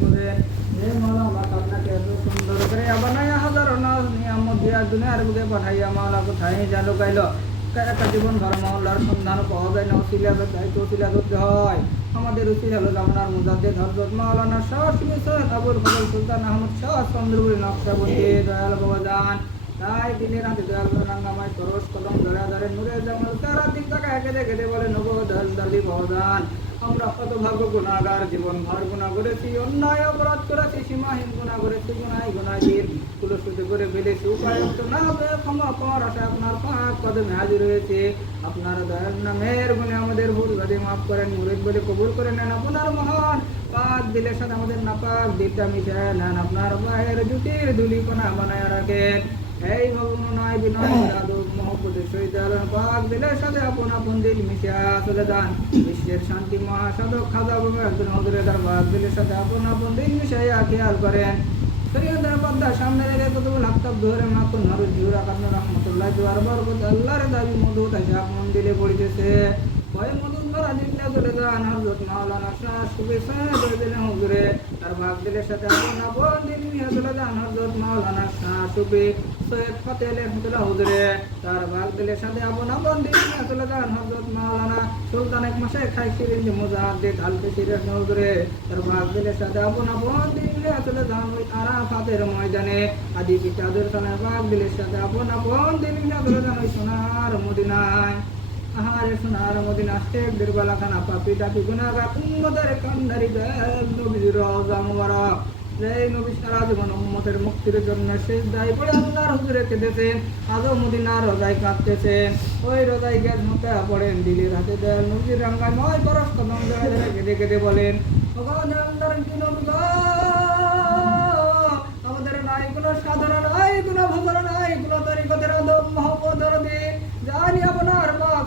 করবেন হে মাওলা আপনাকে এত সুন্দর করে বানাইয়া ভর মহল্লার সন্ধান না উসিলা দায়িত্ব আমাদের উচিত হলো আপনার মুজাদ্দেদ হজরত মাওলানা শাহ সুলতান আহমদ শাহ চন্দ্রপুরী নকশাবন্দি দয়াল যান। তাই দিনের দয়াল রাঙ্গামায় সরস কলম ধরে ধরে নূরে জামাল, তারা দিক টাকা একে দেখে দে বলে, নব দল দলি ভবদান আমরা কত ভাগ্য গুণাগার জীবন ভর গুণা করেছি, অন্যায় অপরাধ করেছি, সীমাহীন গুণা করেছি গুণাই গুণাহীন কুলসুতি করে ফেলেছি, উপায় না ক্ষমা পাওয়ার আশা আপনার পাঁচ কদমে হাজির হয়েছে। আপনার দয়াল নামের গুণে আমাদের ভুল বাদে মাফ করেন, মুরিদ বলে কবুল করে নেন আপনার মহান। পাক দিলের সাথে আমাদের নাপাক দিকটা মিশায় নেন, আপনার মায়ের জুটির ধুলি কোনা বানায় রাখেন। এই ভগবান বিনয় আদব মহব্বতের সহিত আলম পাক দিলের সাথে আপন আপন দিল মিশিয়া চলে যান। বিশ্বের শান্তি মহাসাধক খাজা বাবা একজন হজরে তার পাক দিলের সাথে আপন আপন দিল মিশাইয়া খেয়াল করেন। শরীয়তের পর্দা সামনে রেখে কতগুলো হাক্তাব ধরে মাকুন হরু জিউরা কান্ন, রহমতুল্লাহ আল্লাহর দাবি মধু তাই আপন দিলে পড়িতেছে। হজরত মাওলানা শাহ সুবে সাহেব দিলে হুজুরে। তার ভাগ দিলের সাথে আপন আপন দিল নিয়ে চলে যান হজরত মাওলানা শাহ সুবে সৈয়দ ফতেলের হুজুরা হুজুরে। তার ভাগ দিলের সাথে আপন দিল নিয়ে চলে যান হজরত মাওলানা সুলতান এক মাসে খাই সিরিঞ্জ মুজাদ্দিদ আলকে সিরের হুজুরে। তার ভাগ দিলের সাথে আপন দিল নিয়ে চলে যান ওই আরাফাতের ময়দানে। আদি পিতাদের সানের ভাগ দিলের সাথে আপন দিল নিয়ে চলে যান ওই সোনার মদিনায়। আহারে সোনার মদিনা শেখ দুর্বলা খানা পাপি টাপি গুনাগা উম্মদের কান্দারি নবীর রওজা মুবারক এই নবী সারা জীবন উম্মতের মুক্তির জন্য শেষ দায় পড়ে আল্লাহর হুজুরে কেঁদেছেন, আজও মদিনার রোজায় কাঁদতেছেন ওই রোজায় গ্যাস মোটা পড়েন, দিলের হাতে দেন, নবীর রাঙ্গায় নয় পরশ কদম ধরে কেঁদে কেঁদে বলেন ভগবান? আমাদের নাই কোনো সাধনা নাই, কোনো ভজনা নাই, কোনো তরিকতের আদব মহব্বতের দিন জানি আপনার পাক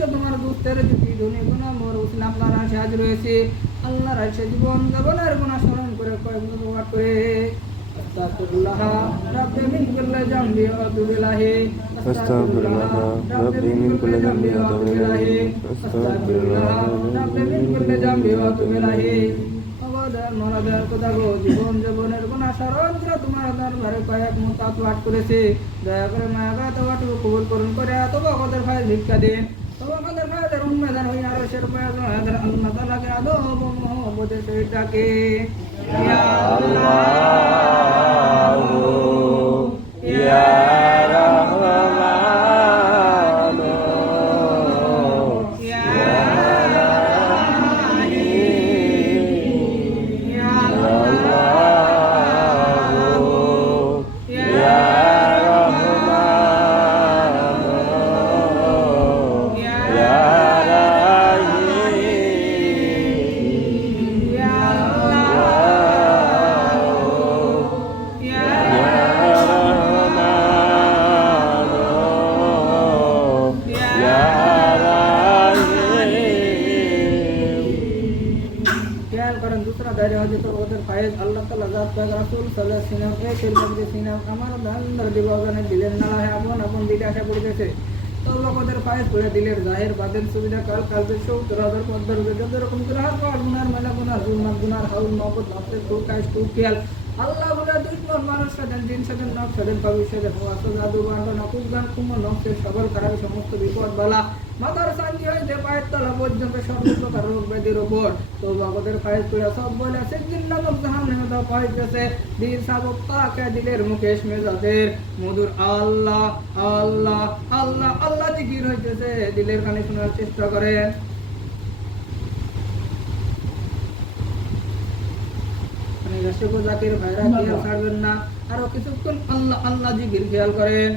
তো তোমার দুস্তের জুতি ধুনি গুণা মোর উসিন আপনার হাসি হাজির হয়েছে। আল্লাহর হাসি জীবন জবানের গুণা স্মরণ করে করে জামবি ওয়া আতুবু ইলাইহি আস্তাগফিরুল্লাহ রাব্বি মিন কুল্লি জামবি ওয়া আতুবু ইলাইহি আস্তাগফিরুল্লাহ রাব্বি মিন কুল্লি জামবি ওয়া আতুবু ইলাইহি অবদান মনাদার কথা গো জীবন জীবনের গুণা স্মরণ তোমার দরবারে কয়েক মুতাত পাঠ করেছে। দয়া করে মায়াগা তো পাঠকে কবুল করুন করে এত বকদের ফাইল ভিক্ষা দিন। তবে আমাদের ফাইলের উন্মেদান হই আর সের প্রয়োজন আমাদের আল্লাহ তাআলাকে আদব ও মহব্বতের সহিত ডাকে ইয়া খেয়াল করেন, দুসরা দায়রে হজরত ওদের ফায়েজ আল্লাহ তাআলা জাত পাক রাসূল সাল্লাল্লাহু আলাইহি ওয়াসাল্লাম এই তিরমিজি সিনাম আমার বান্দার দিবাগানে দিলেন, না হয় আপন আপন দিকে আশা পড়িতেছে তো লোকদের ফায়েজ পড়ে দিলের জাহির বাদের সুবিধা কাল কালবের সব তোরাদের পদ্মার যত রকম আর গুনার মেলা গুনার হাউল মাগুনার হাউল, মহব্বত নফসের খুব কাজ খুব খেয়াল দিলের মুকেশ মেজাদের মধুর আল্লাহ আল্লাহ আল্লাহ আল্লাহ জিকির হইতেছে। দিলের কানে শোনার চেষ্টা করেন। জাতির ভাইরা আর ছাড়বেন না। আরও কিছুক্ষণ আল্লাহ আল্লাহ জিকির খেয়াল করেন।